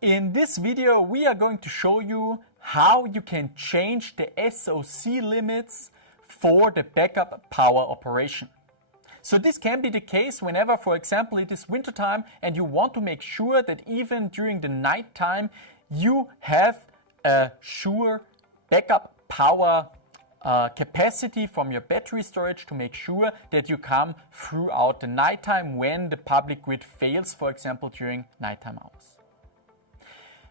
In this video, we are going to show you how you can change the SOC limits for the backup power operation. So this can be the case whenever, for example, it is wintertime and you want to make sure that even during the night time you have a sure backup power capacity from your battery storage to make sure that you come throughout the nighttime when the public grid fails, for example, during nighttime hours.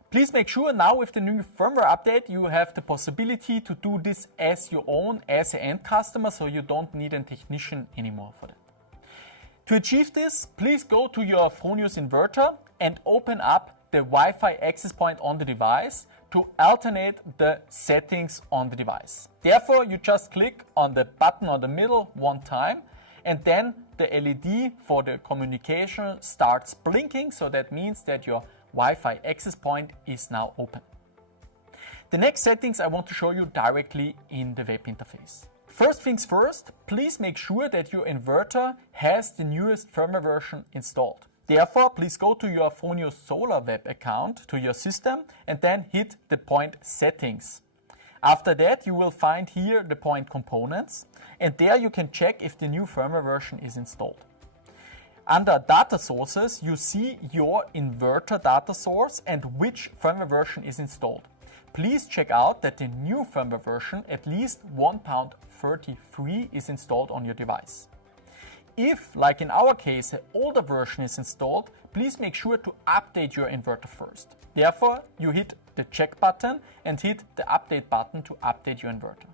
Please make sure now with the new firmware update you have the possibility to do this as your own, as an end customer, so you don't need a technician anymore for that. To achieve this, please go to your Fronius inverter and open up the Wi-Fi access point on the device to alternate the settings on the device. Therefore, you just click on the button on the middle one time and then the LED for the communication starts blinking, so that means that your Wi-Fi access point is now open. The next settings I want to show you directly in the web interface. First things first, please make sure that your inverter has the newest firmware version installed. Therefore, please go to your Fronius Solar.web account to your system and then hit the point settings. After that, you will find here the point components, and there you can check if the new firmware version is installed. Under data sources, you see your inverter data source and which firmware version is installed. Please check out that the new firmware version, at least 1.33, is installed on your device. If, like in our case, an older version is installed, please make sure to update your inverter first. Therefore, you hit the check button and hit the update button to update your inverter.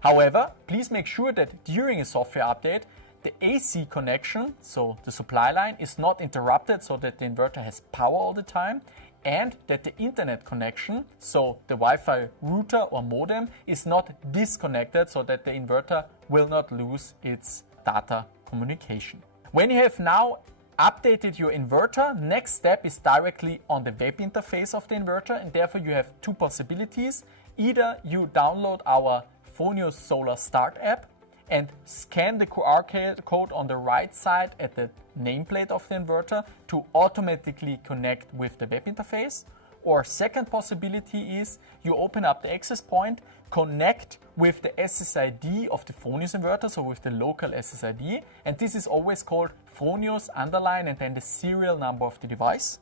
However, please make sure that during a software update, the AC connection, so the supply line, is not interrupted so that the inverter has power all the time, and that the internet connection, so the Wi-Fi router or modem, is not disconnected so that the inverter will not lose its data communication. When you have now updated your inverter, next step is directly on the web interface of the inverter, and therefore you have two possibilities. Either you download our Fronius Solar Start app and scan the QR code on the right side at the nameplate of the inverter to automatically connect with the web interface. Or second possibility is you open up the access point, connect with the SSID of the Fronius inverter, so with the local SSID, and this is always called Fronius underline and then the serial number of the device.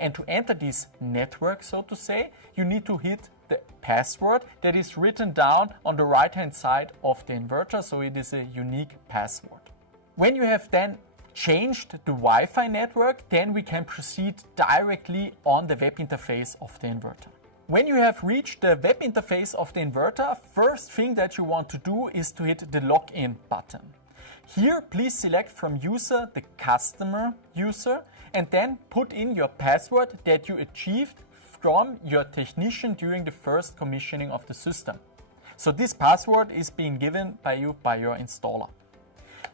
And to enter this network, so to say, you need to hit the password that is written down on the right hand side of the inverter, so it is a unique password. When you have then changed the Wi-Fi network, then we can proceed directly on the web interface of the inverter. When you have reached the web interface of the inverter, first thing that you want to do is to hit the login button. Here, please select from user the customer user and then put in your password that you achieved from your technician during the first commissioning of the system. So this password is being given by you by your installer.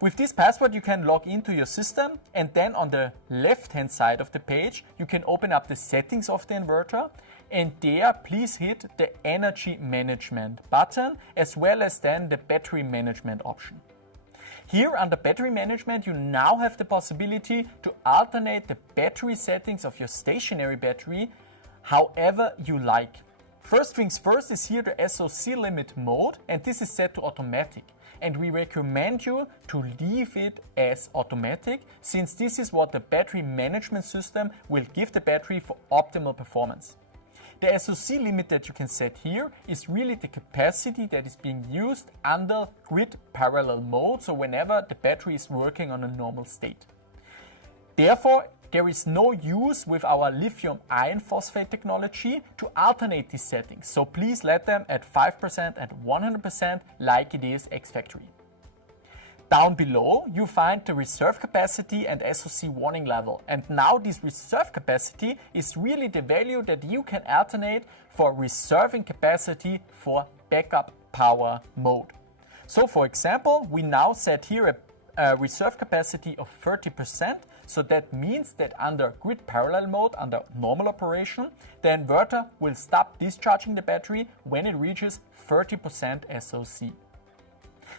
With this password you can log into your system, and then on the left hand side of the page you can open up the settings of the inverter, and there please hit the energy management button as well as then the battery management option. Here under battery management you now have the possibility to alternate the battery settings of your stationary battery however you like. First things first is here the SOC limit mode, and this is set to automatic, and we recommend you to leave it as automatic since this is what the battery management system will give the battery for optimal performance. The SOC limit that you can set here is really the capacity that is being used under grid parallel mode, so whenever the battery is working on a normal state. Therefore, there is no use with our lithium iron phosphate technology to alternate these settings, so please let them at 5% and 100% like it is ex-factory. Down below you find the reserve capacity and SOC warning level, and now this reserve capacity is really the value that you can alternate for reserving capacity for backup power mode. So for example, we now set here a reserve capacity of 30%, so that means that under grid parallel mode, under normal operation, the inverter will stop discharging the battery when it reaches 30% SOC.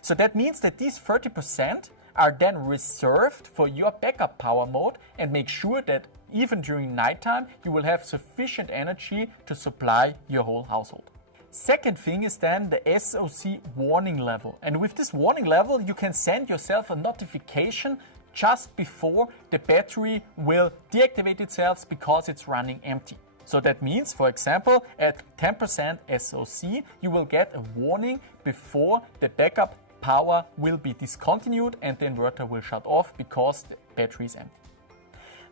So that means that these 30% are then reserved for your backup power mode and make sure that even during nighttime you will have sufficient energy to supply your whole household. Second thing is then the SOC warning level. And with this warning level, you can send yourself a notification just before the battery will deactivate itself because it's running empty. So that means, for example, at 10% SOC, you will get a warning before the backup power will be discontinued and the inverter will shut off because the battery is empty.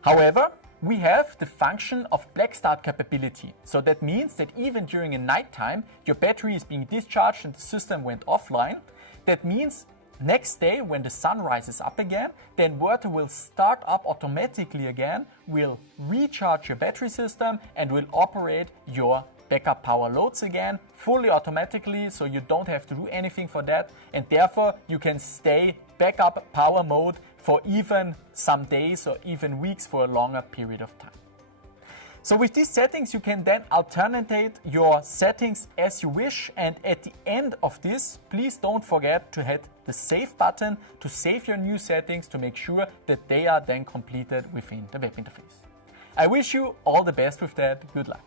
However, we have the function of black start capability. So that means that even during a nighttime, your battery is being discharged and the system went offline. That means next day when the sun rises up again, the inverter will start up automatically again, will recharge your battery system and will operate your backup power loads again fully automatically, so you don't have to do anything for that, and therefore you can stay backup power mode for even some days or even weeks for a longer period of time. So with these settings, you can then alternate your settings as you wish, and at the end of this, please don't forget to hit the save button to save your new settings to make sure that they are then completed within the web interface. I wish you all the best with that. Good luck.